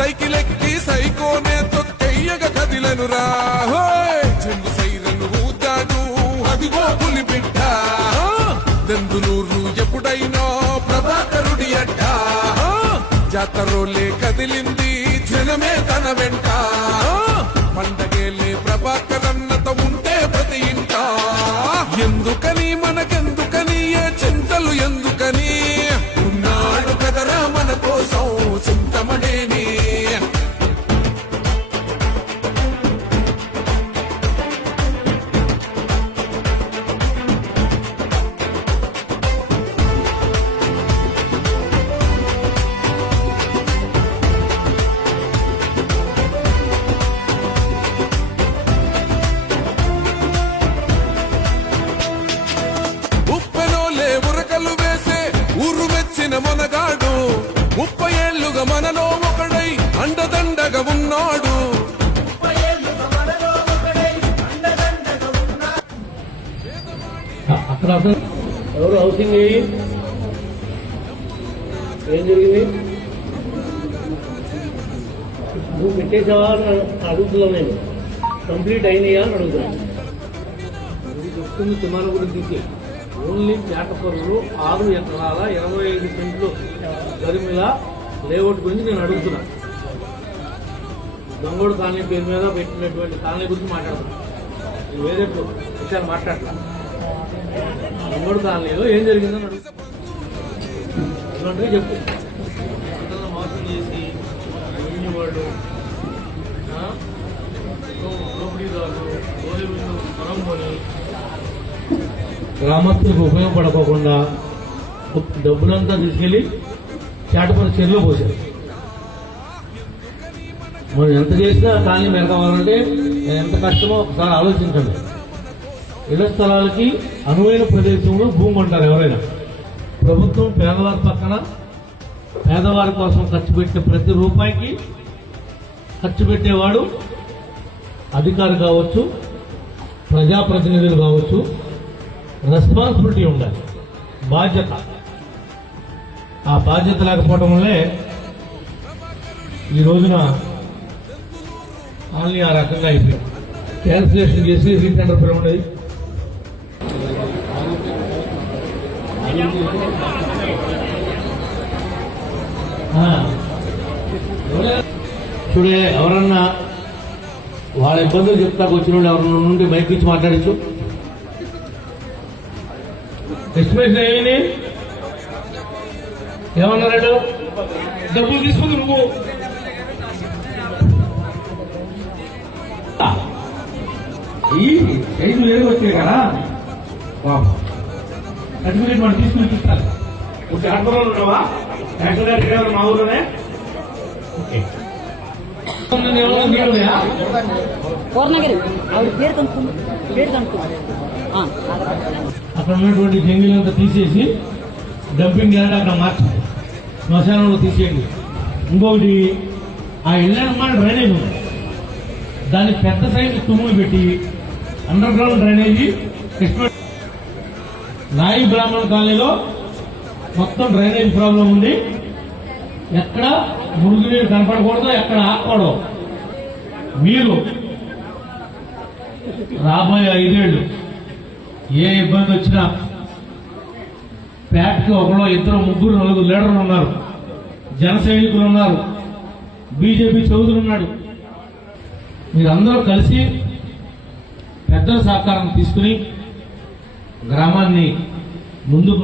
Cycle ఎక్కి సైకోనే తొక్కయ్యగ కదిలను wrong siren ఊతాను. అదిగో పులి బిడ్డ. దందులూరు ఎప్పుడైనా ప్రభాకరుడి అడ్డ. జాతరలే కదిలింది జనమే తన వెంట. పండగ ఉన్నాడు. ఎవరు హౌసింగ్ ఏం జరిగింది? నువ్వు పెట్టేసావా అని అడుగుతున్నావు నేను. కంప్లీట్ అయినాయా అని అడుగుతున్నాను చెప్తుంది తిమాన గురించి ఓన్లీ పేటపరులు ఆరు ఎకరాల ఇరవై ఐదు సెంట్లు గరిమిల లేఅవుట్ గురించి నేను అడుగుతున్నా. దొంగోడు కాలనీ పేరు మీద పెట్టినటువంటి కాలనీ గురించి మాట్లాడుతున్నా నేను వేరే విషయాలు మాట్లాడలా. దొంగోడు కాలనీలో ఏం జరిగిందని అడుగుతున్నా ఇలాంటివి చెప్పు. మోసం చేసి వాళ్ళు గ్రామస్తులకు ఉపయోగపడకోకుండా డబ్బులంతా తీసుకెళ్ళి చాటపల్లి చెరువులో పోశారు. మనం ఎంత చేసినా కాలనీ మెరకావాలంటే ఎంత కష్టమో ఒకసారి ఆలోచించండి. ఇళ్ళ స్థలాలకి అనువైన ప్రదేశంలో భూమి అంటారు ఎవరైనా. ప్రభుత్వం పేదవారి పక్కన పేదవారి కోసం ఖర్చు పెట్టే ప్రతి రూపాయికి ఖర్చు పెట్టేవాడు అధికారి కావచ్చు ప్రజాప్రతినిధులు కావచ్చు రెస్పాన్సిబిలిటీ ఉండాలి. బాధ్యత. ఆ బాధ్యత లేకపోవడం వల్లే ఈ రోజున ఆన్లీ ఆ రకంగా అయిపోయింది. క్యాన్సిలేషన్ చేసి రీటెండర్ పిలవండి. చూడే ఎవరన్నా వాళ్ళ ఇబ్బందులు చెప్తాకు వచ్చిన వాళ్ళు ఎవరన్నా నుండి బైక్ ఇచ్చి మాట్లాడచ్చు. ఎస్టిమేషన్ ఏమైంది? ఏమన్నాడు డబ్బులు తీసుకుంది నువ్వు ఈ సైజు వేరు వచ్చాయి కదా. బాబు సర్టిఫికేట్ మనం తీసుకుని చూస్తారు. ఉన్నావా? యాక్సిడెంట్ డ్రైవర్ మా ఊర్లోనే. ఓకే. పూర్ణగిరి. ఆవిడ పేరు కనుక్కుంది. పేరు కనుక్కుంది. ఆ, అక్కడ ఉన్నటువంటి జంగిల్ అంతా తీసేసి డంపింగ్ యార్డ్ అక్కడ మార్చండి శ్మశానంలో తీసేయండి. ఇంకొకటి ఆ ఇళ్ళమ్మ డ్రైనేజ్ ఉంది. దాన్ని పెద్ద సైజు తుమ్ములు పెట్టి అండర్ గ్రౌండ్ డ్రైనేజీ నాయి బ్రాహ్మణ కాలనీలో మొత్తం డ్రైనేజ్ ప్రాబ్లం ఉంది. ఎక్కడ మురుగునీరు కనపడకూడదు ఎక్కడ ఆకూడదు మీరు రాబోయే ఐదేళ్ళు ఏ ఇబ్బంది వచ్చినా ప్యాట్కి ఒకలో ఇద్దరు ముగ్గురు నలుగురు లీడర్లు ఉన్నారు. జన సైనికులు ఉన్నారు. బీజేపీ చౌదరి ఉన్నాడు. మీరందరూ కలిసి పెద్దల సహకారం తీసుకుని గ్రామాన్ని ముందుకు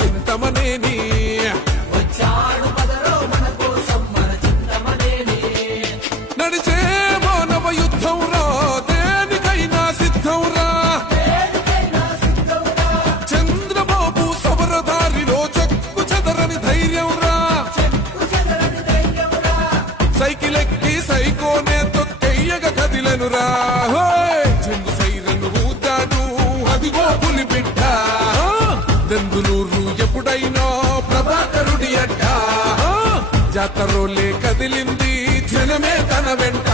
చింతమనేని. వచ్చాడు బదరో మన కోసం మన చింతమనేని. నడిచే మానవ యుద్ధం రా దేనికైనా సిద్ధం రా. చంద్రబాబు సబర దారిలో చెక్కు చెదరని ధైర్యం సైరను ఊతాడు అదిగో జాతరులే కదిలింది జనమే తన వెంట.